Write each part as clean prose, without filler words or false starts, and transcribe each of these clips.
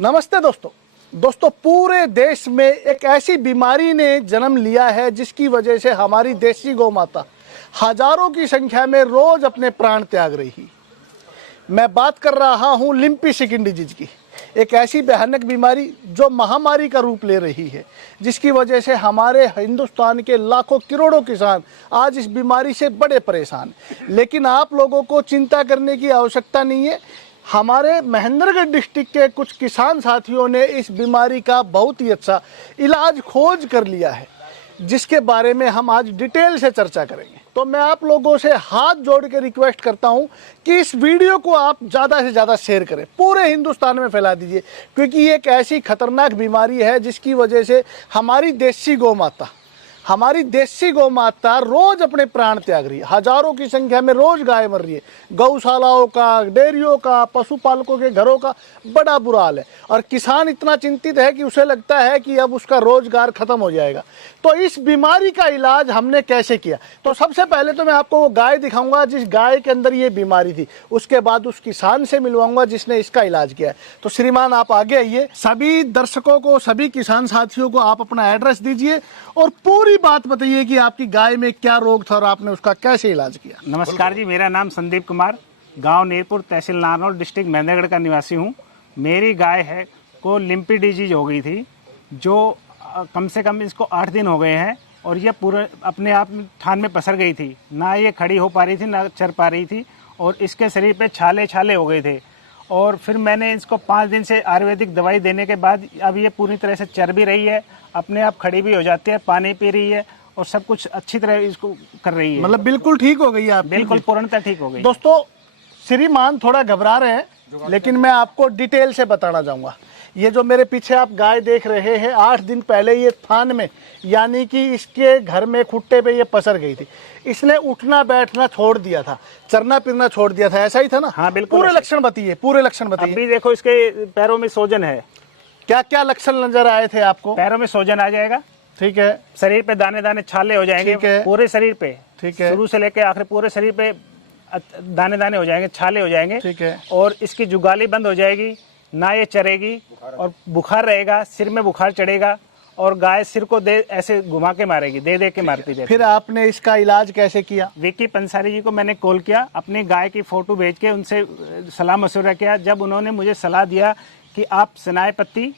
नमस्ते दोस्तों पूरे देश में एक ऐसी बीमारी ने जन्म लिया है जिसकी वजह से हमारी देसी गौ माता हजारों की संख्या में रोज अपने प्राण त्याग रही। मैं बात कर रहा हूं लिम्पी स्किन डिजीज की, एक ऐसी भयानक बीमारी जो महामारी का रूप ले रही है, जिसकी वजह से हमारे हिंदुस्तान के लाखों करोड़ों किसान आज इस बीमारी से बड़े परेशान। लेकिन आप लोगों को चिंता करने की आवश्यकता नहीं है। हमारे महेंद्रगढ़ डिस्ट्रिक्ट के कुछ किसान साथियों ने इस बीमारी का बहुत ही अच्छा इलाज खोज कर लिया है, जिसके बारे में हम आज डिटेल से चर्चा करेंगे। तो मैं आप लोगों से हाथ जोड़ के रिक्वेस्ट करता हूं कि इस वीडियो को आप ज़्यादा से ज़्यादा शेयर करें, पूरे हिंदुस्तान में फैला दीजिए, क्योंकि ये एक ऐसी खतरनाक बीमारी है जिसकी वजह से हमारी देसी गौ माता रोज अपने प्राण त्याग रही है। हजारों की संख्या में रोज गाय मर रही है। गौशालाओं का, डेयरियों का, पशुपालकों के घरों का बड़ा बुरा हाल है और किसान इतना चिंतित है कि उसे लगता है कि अब उसका रोजगार खत्म हो जाएगा। तो इस बीमारी का इलाज हमने कैसे किया, तो सबसे पहले तो मैं आपको वो गाय दिखाऊंगा जिस गाय के अंदर ये बीमारी थी, उसके बाद उस किसान से मिलवाऊंगा जिसने इसका इलाज किया है। तो श्रीमान आप आगे आइए। सभी दर्शकों को, सभी किसान साथियों को आप अपना एड्रेस दीजिए और पूरी बात बताइए कि आपकी गाय में क्या रोग था और आपने उसका कैसे इलाज किया। नमस्कार जी, मेरा नाम संदीप कुमार, गांव नीरपुर, तहसील नारनौल, डिस्ट्रिक्ट महेंद्रगढ़ का निवासी हूं। मेरी गाय है को लिम्पी डिजीज हो गई थी, जो कम से कम इसको 8 दिन हो गए हैं और ये पूरे अपने आप थान में पसर गई थी। ना ये खड़ी हो पा रही थी, ना चर पा रही थी और इसके शरीर पे छाले हो गए थे। और फिर मैंने इसको 5 दिन से आयुर्वेदिक दवाई देने के बाद अब ये पूरी तरह से चर भी रही है, अपने आप खड़ी भी हो जाती है, पानी पी रही है और सब कुछ अच्छी तरह इसको कर रही है। मतलब बिल्कुल ठीक हो गई है आप? बिल्कुल पूर्णतः ठीक हो गई। दोस्तों श्रीमान थोड़ा घबरा रहे हैं, लेकिन मैं आपको डिटेल से बताना चाहूंगा। ये जो मेरे पीछे आप गाय देख रहे हैं, 8 दिन पहले ये थान में, यानी कि इसके घर में खुट्टे पे ये पसर गई थी। इसने उठना बैठना छोड़ दिया था, चरना फिरना छोड़ दिया था, ऐसा ही था ना? हाँ बिल्कुल। पूरे लक्षण बताइए, पूरे लक्षण बताइए। अभी देखो इसके पैरों में सोजन है। क्या क्या लक्षण नजर आए थे आपको? पैरों में सोजन आ जाएगा, ठीक है। शरीर पे दाने दाने छाले हो जाएंगे, ठीक है। पूरे शरीर पे, ठीक है। शुरू से लेके आखिर पूरे शरीर पे दाने दाने हो जाएंगे, छाले हो जाएंगे, ठीक है। और इसकी जुगाली बंद हो जाएगी, ना ये चरेगी और बुखार रहेगा, सिर में बुखार चढ़ेगा और गाय सिर को दे ऐसे घुमा के मारेगी, दे के मारती रहती। फिर आपने इसका इलाज कैसे किया? विक्की पंसारी जी को मैंने कॉल किया, अपनी गाय की फोटो भेज के उनसे सलाह मशवरा किया। जब उन्होंने मुझे सलाह दिया कि आप सनाए पत्ती,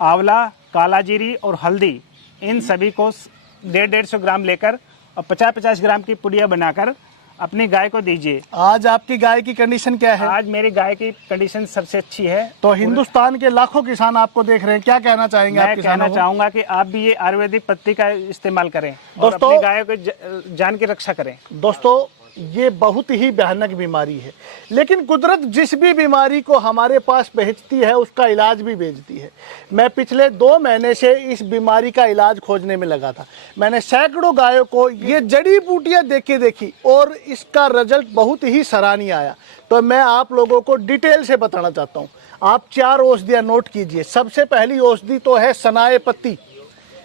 आंवला, काला जीरी और हल्दी, इन सभी को 150-150 ग्राम लेकर और 50-50 ग्राम की पुड़िया बनाकर अपनी गाय को दीजिए। आज आपकी गाय की कंडीशन क्या है? आज मेरी गाय की कंडीशन सबसे अच्छी है। तो हिंदुस्तान के लाखों किसान आपको देख रहे हैं, क्या कहना चाहेंगे? मैं कहना चाहूंगा कि आप भी ये आयुर्वेदिक पत्ती का इस्तेमाल करें और दोस्तों, अपनी गाय को जान की रक्षा करें। दोस्तों ये बहुत ही भयानक बीमारी है, लेकिन कुदरत जिस भी बीमारी को हमारे पास भेजती है उसका इलाज भी भेजती है। मैं पिछले 2 महीने से इस बीमारी का इलाज खोजने में लगा था। मैंने सैकड़ों गायों को ये जड़ी बूटियां देखी और इसका रिजल्ट बहुत ही सराहनीय आया। तो मैं आप लोगों को डिटेल से बताना चाहता हूँ। आप 4 औषधियाँ नोट कीजिए। सबसे पहली औषधि तो है सनाए पत्ती,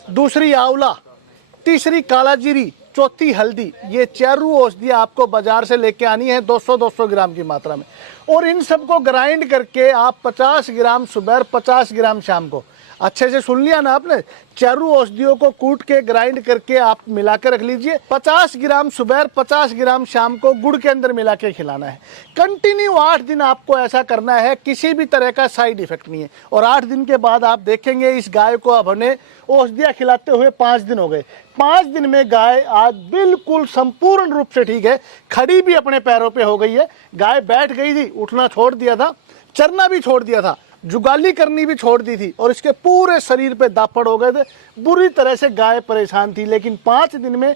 दूसरी आंवला, तीसरी काला जीरी, चौथी हल्दी। ये 4 औषधियाँ आपको बाजार से लेके आनी है 200-200 ग्राम की मात्रा में, और इन सबको ग्राइंड करके आप 50 ग्राम सुबह, 50 ग्राम शाम को, अच्छे से सुन लिया ना आपने? 4 औषधियों को कूट के ग्राइंड करके आप मिला के रख लीजिए। 50 ग्राम सुबह, 50 ग्राम शाम को गुड़ के अंदर मिला के खिलाना है। कंटिन्यू 8 दिन आपको ऐसा करना है, किसी भी तरह का साइड इफेक्ट नहीं है। और 8 दिन के बाद आप देखेंगे इस गाय को अब हमने औषधियाँ खिलाते हुए 5 दिन हो गए। 5 दिन में गाय आज बिल्कुल संपूर्ण रूप से ठीक है, खड़ी भी अपने पैरों पे हो गई है। गाय बैठ गई थी, उठना छोड़ दिया था, चरना भी छोड़ दिया था, जुगाली करनी भी छोड़ दी थी और इसके पूरे शरीर पे दापड़ हो गए थे। बुरी तरह से गाय परेशान थी, लेकिन 5 दिन में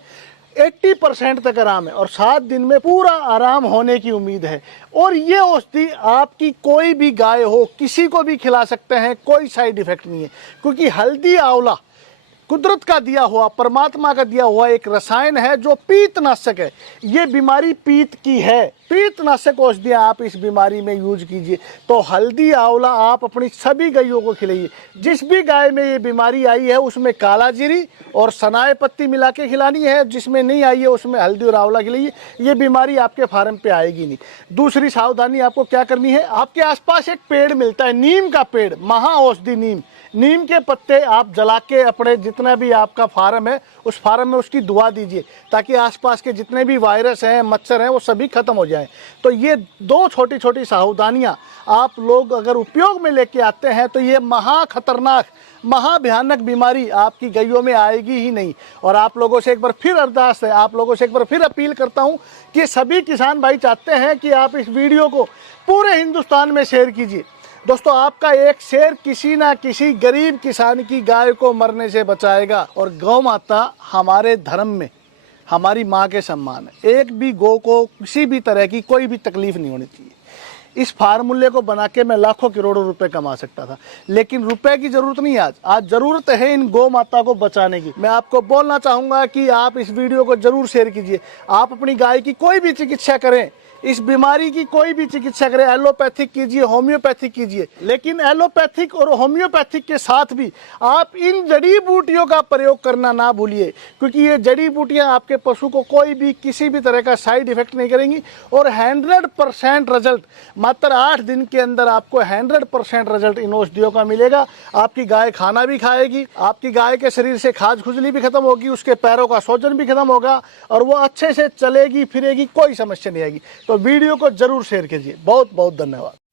80% तक आराम है और 7 दिन में पूरा आराम होने की उम्मीद है। और ये औषधि आपकी कोई भी गाय हो, किसी को भी खिला सकते हैं, कोई साइड इफेक्ट नहीं है, क्योंकि हल्दी, आंवला कुदरत का दिया हुआ, परमात्मा का दिया हुआ एक रसायन है जो पीतनाशक है। ये बीमारी पीत की है। पीतनाशक औषधियाँ आप इस बीमारी में यूज कीजिए। तो हल्दी आंवला आप अपनी सभी गायों को खिलाइए। जिस भी गाय में ये बीमारी आई है उसमें काला जीरी और सनाए पत्ती मिला के खिलानी है, जिसमें नहीं आई है उसमें हल्दी और आंवला खिलाइए। ये बीमारी आपके फार्म पे आएगी नहीं। दूसरी सावधानी आपको क्या करनी है, आपके आसपास एक पेड़ मिलता है, नीम का पेड़, महा औषधि नीम। नीम के पत्ते आप जला के अपने जितना भी आपका फार्म है उस फार्म में उसकी दुआ दीजिए, ताकि आसपास के जितने भी वायरस हैं, मच्छर हैं, वो सभी खत्म हो जाएं। तो ये दो छोटी छोटी सावधानियां आप लोग अगर उपयोग में लेके आते हैं तो ये महा खतरनाक, महा भयानक बीमारी आपकी गायों में आएगी ही नहीं। और आप लोगों से एक बार फिर अरदास है, आप लोगों से एक बार फिर अपील करता हूं कि सभी किसान भाई चाहते हैं कि आप इस वीडियो को पूरे हिंदुस्तान में शेयर कीजिए। दोस्तों, आपका एक शेयर किसी ना किसी गरीब किसान की गाय को मरने से बचाएगा। और गौ माता हमारे धर्म में हमारी माँ के सम्मान है। एक भी गौ को किसी भी तरह की कोई भी तकलीफ नहीं होनी चाहिए। इस फार्मूले को बना के मैं लाखों करोड़ों रुपए कमा सकता था, लेकिन रुपए की जरूरत नहीं है। आज जरूरत है इन गौ माता को बचाने की। मैं आपको बोलना चाहूँगा कि आप इस वीडियो को जरूर शेयर कीजिए। आप अपनी गाय की कोई भी चिकित्सा करें, इस बीमारी की कोई भी चिकित्सा करें, एलोपैथिक कीजिए, होम्योपैथिक कीजिए, लेकिन एलोपैथिक और होम्योपैथिक के साथ भी आप इन जड़ी बूटियों का प्रयोग करना ना भूलिए, क्योंकि ये जड़ी बूटियां आपके पशु को कोई भी किसी भी तरह का साइड इफेक्ट नहीं करेंगी। और 100% रिजल्ट, मात्र 8 दिन के अंदर आपको 100% रिजल्ट इन औषधियों का मिलेगा। आपकी गाय खाना भी खाएगी, आपकी गाय के शरीर से खाज खुजली भी खत्म होगी, उसके पैरों का सूजन भी खत्म होगा और वो अच्छे से चलेगी फिरेगी, कोई समस्या नहीं आएगी। तो वीडियो को जरूर शेयर कीजिए। बहुत बहुत धन्यवाद।